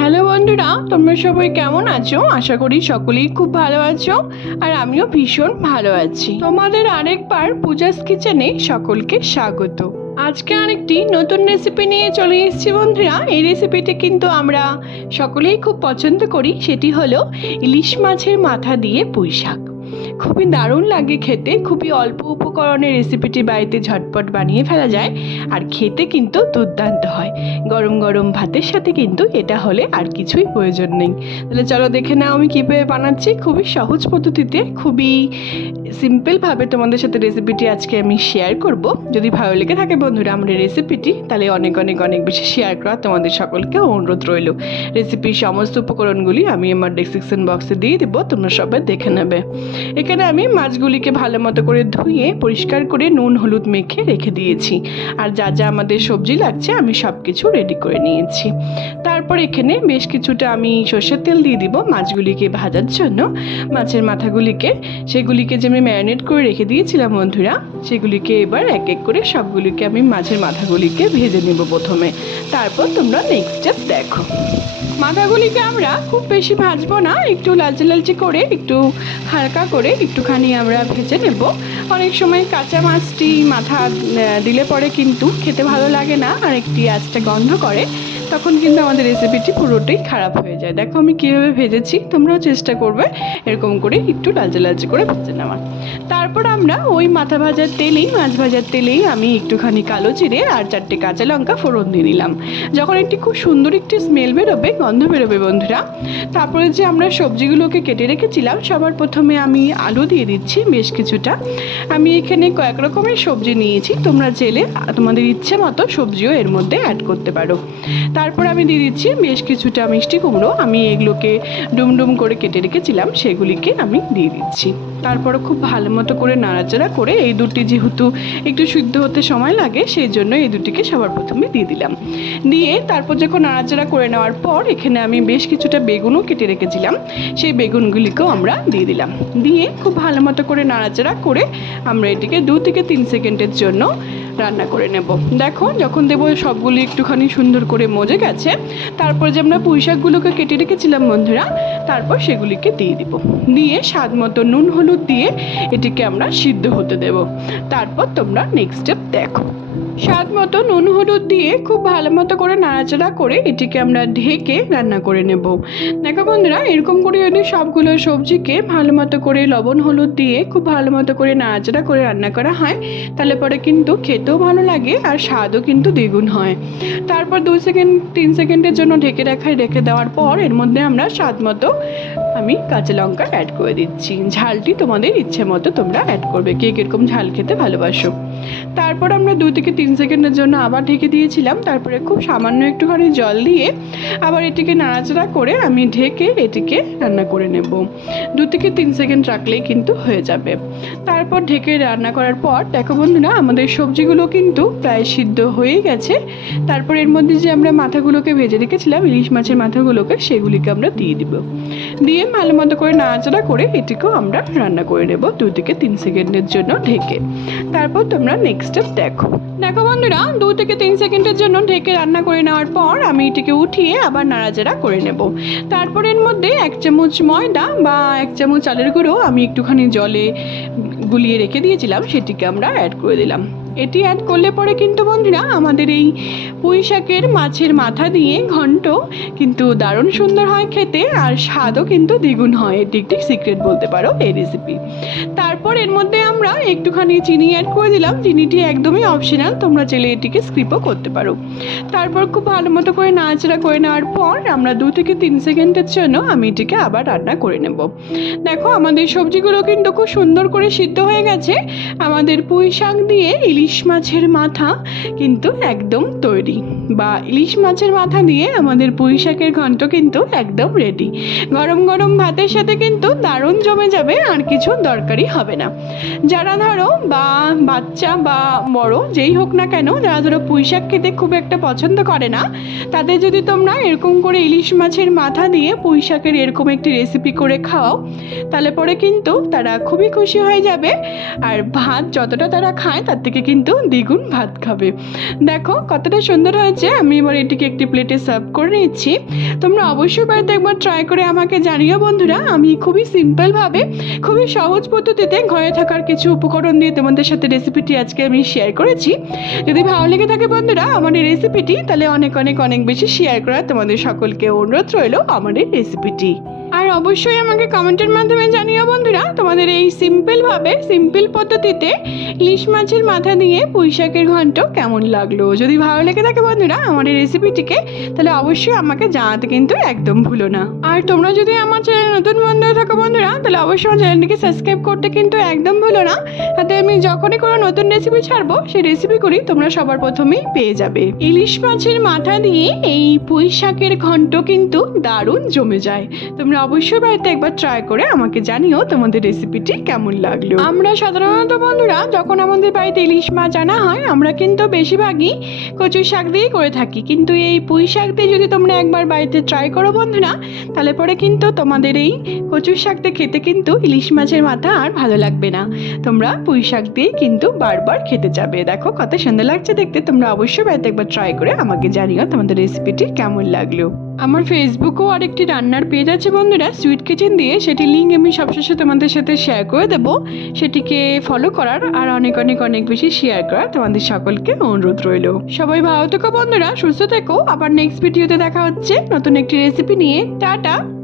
Hello বন্ধুরা, তোমরা সবাই কেমন আছো? আশা করি সকলেই খুব ভালো আছো আর আমিও ভীষণ ভালো আছি। তোমাদের আরেকবার পূজাস কিচেনে সকলকে স্বাগত। আজকে আরেকটি নতুন রেসিপি নিয়ে চলে এসেছি বন্ধুরা। এই রেসিপিটি কিন্তু আমরা সকলেই খুব পছন্দ করি। সেটি হলো ইলিশ মাছের মাথা দিয়ে পুঁই শাক খুবই দারুণ লাগে খেতে। খুবই অল্প উপকরণে রেসিপিটি বাড়িতে ঝটপট বানিয়ে ফেলা যায়। আর খেতে কিন্তু দুর্দান্ত হয়। গরম গরম ভাতের সাথে কিন্তু এটা হলে আর কিছুই প্রয়োজন নেই। তাহলে চলো দেখে নাও আমি কীভাবে বানাচ্ছি। খুবই সহজ পদ্ধতিতে, খুবই সিম্পলভাবে তোমাদের সাথে রেসিপিটি আজকে আমি শেয়ার করব। যদি ভালো লেগে থাকে বন্ধুরা আমার রেসিপিটি তাহলে অনেক অনেক অনেক বেশি শেয়ার করা তোমাদের সকলকে অনুরোধ রইল। রেসিপির সমস্ত উপকরণগুলি আমি আমার ডেসক্রিপশন বক্সে দিয়ে দেবো, তোমরা সবাই দেখে নেবে। এখানে আমি মাছগুলিকে ভালো মতো করে ধুয়ে, পরিষ্কার করে নুন, হলুদ মেখে রেখে দিয়েছি। আর যা যা আমাদের সবজি লাগছে, আমি সব কিছু রেডি করে নিয়েছি। তারপর এখানে বেশ কিছুটা আমি সর্ষের তেল দিয়ে দিব মাছগুলিকে ভাজার জন্য। মাছের মাথাগুলিকে, সেগুলিকে যে আমি ম্যারিনেট করে রেখে দিয়েছিলাম বন্ধুরা, সেগুলিকে এবার এক এক করে সবগুলিকে আমি মাছের মাথাগুলিকে ভেজে নেব প্রথমে। তারপর তোমরা নেক্সট স্টেপ দেখো। মাথাগুলিকে আমরা খুব বেশি ভাজবো না, একটু লালচে লালচে করে, একটু হালকা করে একটুখানি আমরা ভেজে নেব। অনেক সময় কাঁচা মাছটি মাথা দিলে পরে কিন্তু খেতে ভালো লাগে না, আর একটি আঁচটা গন্ধ করে, তখন কিন্তু আমাদের রেসিপিটি পুরোটাই খারাপ হয়ে যায়। দেখো আমি কীভাবে ভেজেছি, তোমরাও চেষ্টা করবে এরকম করে একটু লালচে লালচে করে ভেজে নেওয়া তারপর আমরা ওই মাথা ভাজার তেলেই, মাছ ভাজার তেলেই আমি একটুখানি কালো জিরে আর চারটে কাঁচা লঙ্কা ফোড়ন দিয়ে নিলাম। যখন একটি খুব সুন্দর একটি স্মেল বেরোবে গন্ধ বেরোবে বন্ধুরা। তারপরে যে আমরা সবজিগুলোকে কেটে রেখেছিলাম, সবার প্রথমে আমি আলু দিয়ে দিচ্ছি বেশ কিছুটা। আমি এখানে কয়েক রকমের সবজি নিয়েছি, তোমরা জেলে তোমাদের ইচ্ছে মতো সবজিও এর মধ্যে অ্যাড করতে পারো। তারপর আমি দিয়ে দিচ্ছি বেশ কিছুটা মিষ্টি কুমড়ো, আমি এগুলোকে ডুমডুম করে কেটে রেখেছিলাম, সেগুলিকে আমি দিয়ে দিচ্ছি। তারপর খুব ভালো মতো করে নাড়াচাড়া করে এই দুটি যেহেতু একটু সিদ্ধ হতে সময় লাগে, সেই জন্য এই দুটিকে সবার প্রথমে দিয়ে দিলাম। দিয়ে তারপর যখন নাড়াচাড়া করে নেওয়ার পর এখানে আমি বেশ কিছুটা বেগুনও কেটে রেখেছিলাম। সেই বেগুনগুলিকেও আমরা দিয়ে দিলাম। দিয়ে খুব ভালো মতো করে নাড়াচাড়া করে আমরা এটিকে দু থেকে তিন সেকেন্ডের জন্য রান্না করে নেব। দেখো, যখন দেবো সবগুলি একটুখানি সুন্দর করে মজে গেছে, তারপর যে আমরা পুঁই শাকগুলোকে কেটে রেখেছিলাম বন্ধুরা, তারপর সেগুলিকে দিয়ে দিব। দিয়ে স্বাদ মতো নুন, হলুদ দিয়ে এটিকে আমরা সিদ্ধ হতে দেব। তারপর তোমরা নেক্সট স্টেপ দেখো। স্বাদ মতো নুন, হলুদ দিয়ে খুব ভালো মতো করে নাড়াচাড়া করে এটিকে আমরা ঢেকে রান্না করে নেব। দেখো বন্ধুরা, এরকম করে যদি সবগুলো সবজিকে ভালো মতো করে লবণ, হলুদ দিয়ে খুব ভালো মতো করে নাড়াচাড়া করে রান্না করা হয়, তাহলে পরে কিন্তু খেতেও ভালো লাগে আর স্বাদও কিন্তু দ্বিগুণ হয়। তারপর দু সেকেন্ড, তিন সেকেন্ডের জন্য ঢেকে রাখায় রেখে দেওয়ার পর এর মধ্যে আমরা স্বাদ মতো আমি কাঁচা লঙ্কা অ্যাড করে দিচ্ছি। ঝালটি তোমাদের ইচ্ছে মতো তোমরা অ্যাড করবে। কে কীরকম ঝাল খেতে ভালোবাসো। তারপর আমরা দু থেকে তিন সেকেন্ডের জন্য আবার ঢেকে দিয়েছিলাম। তারপরে খুব সামান্য একটুখানি জল দিয়ে আবার এটিকে নাড়াচাড়া করে আমি ঢেকে এটিকে রান্না করে নেব। দু থেকে তিন সেকেন্ড রাখলেই কিন্তু হয়ে যাবে। তারপর ঢেকে রান্না করার পর, দেখো বন্ধুরা, আমাদের সবজিগুলো কিন্তু প্রায় সিদ্ধ হয়ে গেছে। তারপর এর মধ্যে যে আমরা মাথাগুলোকে ভেজে রেখেছিলাম, ইলিশ মাছের মাথাগুলোকে, সেগুলিকে আমরা দিয়ে দিব। দিয়ে ভালো মতো করে নাড়াচাড়া করে এটিকেও আমরা রান্না করে নেব দু থেকে তিন সেকেন্ডের জন্য ঢেকে। তারপর তোমরা নেক্সট স্টেপ দেখো। দেখো বন্ধুরা দু থেকে তিন সেকেন্ডের জন্য ঢেকে রান্না করে নেওয়ার পর আমি এটিকে উঠিয়ে আবার নাড়াচাড়া করে নেব। তারপর এর মধ্যে এক চামচ ময়দা বা এক চামচ চালের গুঁড়ো আমি একটুখানি জলে গুলিয়ে রেখে দিয়েছিলাম, সেটিকে আমরা অ্যাড করে দিলাম। এটি অ্যাড করলে পরে কিন্তু বন্ধুরা আমাদের এই পুঁই শাকের মাছের মাথা দিয়ে ঘন্ট কিন্তু দারুণ সুন্দর হয় খেতে আর স্বাদও কিন্তু দ্বিগুণ হয়। এটি একটি সিক্রেট বলতে পারো এই রেসিপি তারপর এর মধ্যে আমরা একটুখানি চিনি অ্যাড করে দিলাম। চিনিটি একদমই অপশনাল তোমরা চাইলে এটিকে স্ক্রিপও করতে পারো। তারপর খুব ভালো মতো করে নাচড়া করে নেওয়ার পর আমরা দু থেকে তিন সেকেন্ডের জন্য আমি এটিকে আবার রান্না করে নেব। দেখো আমাদের সবজিগুলো কিন্তু খুব সুন্দর করে সিদ্ধ হয়ে গেছে। আমাদের পুঁই শাক দিয়ে ইলিশ মাছের মাথা কিন্তু একদম তৈরি। বা ইলিশ মাছের মাথা দিয়ে আমাদের পুঁই শাকের ঘন্ট কিন্তু একদম রেডি গরম গরম ভাতের সাথে কিন্তু দারুণ জমে যাবে, আর কিছু দরকারই হবে না। যারা ধরো বা বাচ্চা বা বড়, যেই হোক না কেন, যারা ধরো পুঁই শাক খেতে খুব একটা পছন্দ করে না, তাদের যদি তোমরা এরকম করে ইলিশ মাছের মাথা দিয়ে পুঁই শাকের এরকম একটি রেসিপি করে খাও, তাহলে পরে কিন্তু তারা খুবই খুশি হয়ে যাবে। আর ভাত যতটা তারা খায়, তার থেকে কিন্তু দ্বিগুণ ভাত খাবে। দেখো, কতটা সুন্দর হয়েছে। আমি এবার এটিকে একটি প্লেটে সার্ভ করে নিচ্ছি। তোমরা অবশ্যই বাড়িতে একবার ট্রাই করে আমাকে জানিও বন্ধুরা। আমি খুবই সিম্পলভাবে খুবই সহজ পদ্ধতিতে ঘরে থাকার কিছু উপকরণ দিয়ে তোমাদের সাথে রেসিপিটি আজকে আমি শেয়ার করেছি। যদি ভালো লেগে থাকে বন্ধুরা আমার এই রেসিপিটি তাহলে অনেক অনেক অনেক বেশি শেয়ার করার তোমাদের সকলকে অনুরোধ রইল আমার এই রেসিপিটি আর অবশ্যই আমাকে কমেন্টের মাধ্যমে জানিও বন্ধুরা তোমাদের এই সিম্পলভাবে, সিম্পল পদ্ধতিতে ইলিশ মাছের মাথা দিয়ে পুঁই শাকের ঘন্ট কেমন লাগল? যদি ভালো লেগে থাকে বন্ধুরা আমার এই রেসিপিটিকে তাহলে অবশ্যই আমাকে জানাতে কিন্তু একদম ভুলো না। আর তোমরা যদি আমার চ্যানেল নতুন বন্ধু থাকো বন্ধুরা, তাহলে অবশ্যই আমার চ্যানেলটিকে সাবস্ক্রাইব করতে কিন্তু একদম ভুলো না। তাতে আমি যখনই কোনো নতুন রেসিপি ছাড়বো, সেই রেসিপিগুলি তোমরা সবার প্রথমেই পেয়ে যাবে। ইলিশ মাছের মাথা দিয়ে এই পুঁই শাকের ঘন্ট কিন্তু দারুণ জমে যায়। তোমরা অবশ্যই বাড়িতে একবার ট্রাই করে আমাকে জানিও তোমাদের রেসিপিটি কেমন লাগল? আমরা সাধারণত বন্ধুরা, যখন আমাদের বাড়িতে ইলিশ মাছ আনা হয়, আমরা কিন্তু বেশিরভাগই কচু শাক দিয়েই করে থাকি। কিন্তু এই পুঁই শাক দিয়ে যদি তোমরা একবার বাড়িতে ট্রাই করো বন্ধুরা, তাহলে পরে কিন্তু তোমাদের এই কচুর শাকটা খেতে কিন্তু ইলিশ মাছের মাথা আর ভালো লাগবে না। তোমরা পুঁই শাক দিয়ে কিন্তু বারবার খেতে যাবে। দেখো কত সুন্দর লাগছে দেখতে। তোমরা অবশ্যই বাড়িতে একবার ট্রাই করে আমাকে জানিও তোমাদের রেসিপিটি কেমন লাগল। আমার ফেসবুকেও আরেকটি রান্নার পেজ আছে বন্ধুরা সুইট কিচেন দিয়ে। সেটি লিঙ্ক আমি সবশেষে তোমাদের সাথে শেয়ার করে দেব। সেটিকে ফলো করার আর অনেক অনেক অনেক বেশি শেয়ার করার তোমাদের সকলকে অনুরোধ রইল। সবাই ভালো থেকো বন্ধুরা, সুস্থ থেকো। আবার নেক্সট ভিডিওতে দেখা হচ্ছে নতুন একটি রেসিপি নিয়ে। টাটা!